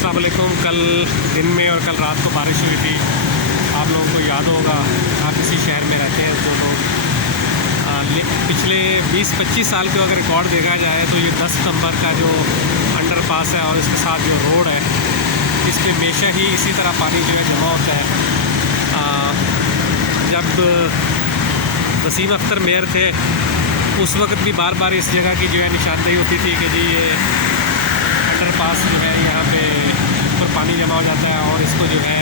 अस्सलाम वालेकुम। कल दिन में और कल रात को बारिश हुई थी। आप लोगों को याद होगा, आप इसी शहर में रहते हैं जो लोग पिछले 20-25 साल के अगर रिकॉर्ड देखा जाए तो ये 10 सितंबर का जो अंडरपास है और इसके साथ जो रोड है, इस पर हमेशा ही इसी तरह पानी जो है जमा होता है। जब वसीम अख्तर मेयर थे उस वक्त भी बार बार इस जगह की जो है निशानदेही होती थी कि जी ये अंडरपास जो है यहाँ पे ऊपर पानी जमा हो जाता है और इसको जो है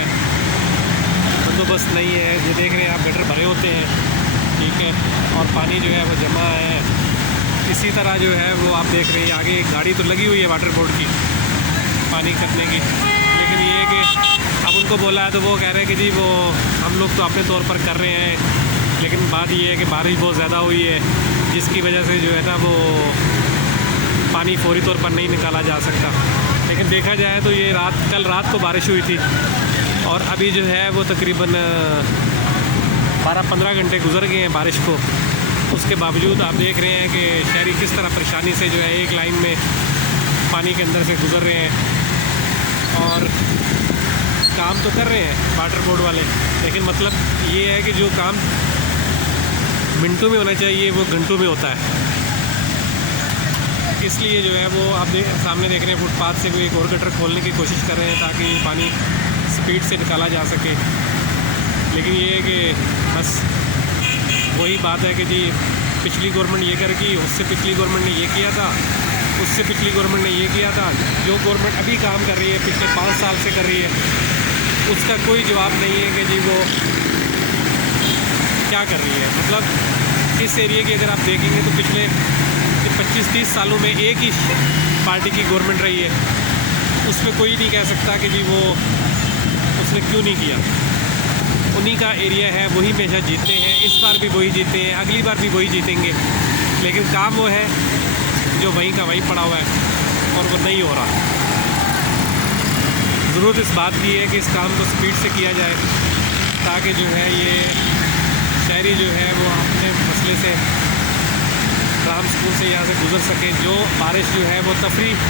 बंदोबस्त नहीं है। ये देख रहे हैं आप, गटर भरे होते हैं, ठीक है, और पानी जो है वो जमा है। इसी तरह जो है वो आप देख रहे हैं आगे एक गाड़ी तो लगी हुई है वाटर बोर्ड की पानी करने की, लेकिन ये है कि अब उनको बोला है तो वो कह रहे हैं कि जी वो हम लोग तो अपने तौर पर कर रहे हैं, लेकिन बात ये है कि बारिश बहुत ज़्यादा हुई है जिसकी वजह से जो है ना वो पानी फौरी तौर पर नहीं निकाला जा सकता। लेकिन देखा जाए तो ये कल रात को बारिश हुई थी और अभी जो है वो तकरीबन 12-15 घंटे गुजर गए हैं बारिश को। उसके बावजूद आप देख रहे हैं कि शहरी किस तरह परेशानी से जो है एक लाइन में पानी के अंदर से गुजर रहे हैं और काम तो कर रहे हैं वाटर बोर्ड वाले, लेकिन मतलब ये है कि जो काम मिनटों में होना चाहिए वो घंटों में होता है। इसलिए जो है वो आप सामने देख रहे हैं फुटपाथ से भी एक और गटर खोलने की कोशिश कर रहे हैं ताकि पानी स्पीड से निकाला जा सके। लेकिन ये है कि बस वही बात है कि जी पिछली गवर्नमेंट ये कर की, उससे पिछली गवर्नमेंट ने ये किया था, उससे पिछली गवर्नमेंट ने ये किया था। जो गवर्नमेंट अभी काम कर रही है पिछले 5 साल से कर रही है उसका कोई जवाब नहीं है कि जी वो क्या कर रही है। मतलब इस एरिया की अगर आप देखेंगे तो पिछले 25-30 सालों में एक ही पार्टी की गवर्नमेंट रही है, उसमें कोई नहीं कह सकता कि जी वो उसने क्यों नहीं किया। उन्हीं का एरिया है, वही हमेशा जीतते हैं, इस बार भी वही जीते हैं, अगली बार भी वही जीतेंगे, लेकिन काम वो है जो वहीं का वहीं पड़ा हुआ है और वो नहीं हो रहा। ज़रूरत इस बात की है कि इस काम को स्पीड से किया जाए ताकि जो है ये शहरी जो है वो अपने मसले से राम स्कूल से यहाँ से गुज़र सकें। जो बारिश जो है वो तफरीह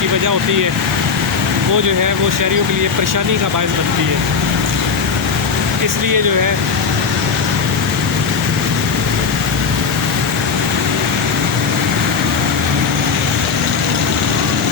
की वजह होती है वो जो है वो शहरियों के लिए परेशानी का बायस बनती है। इसलिए जो है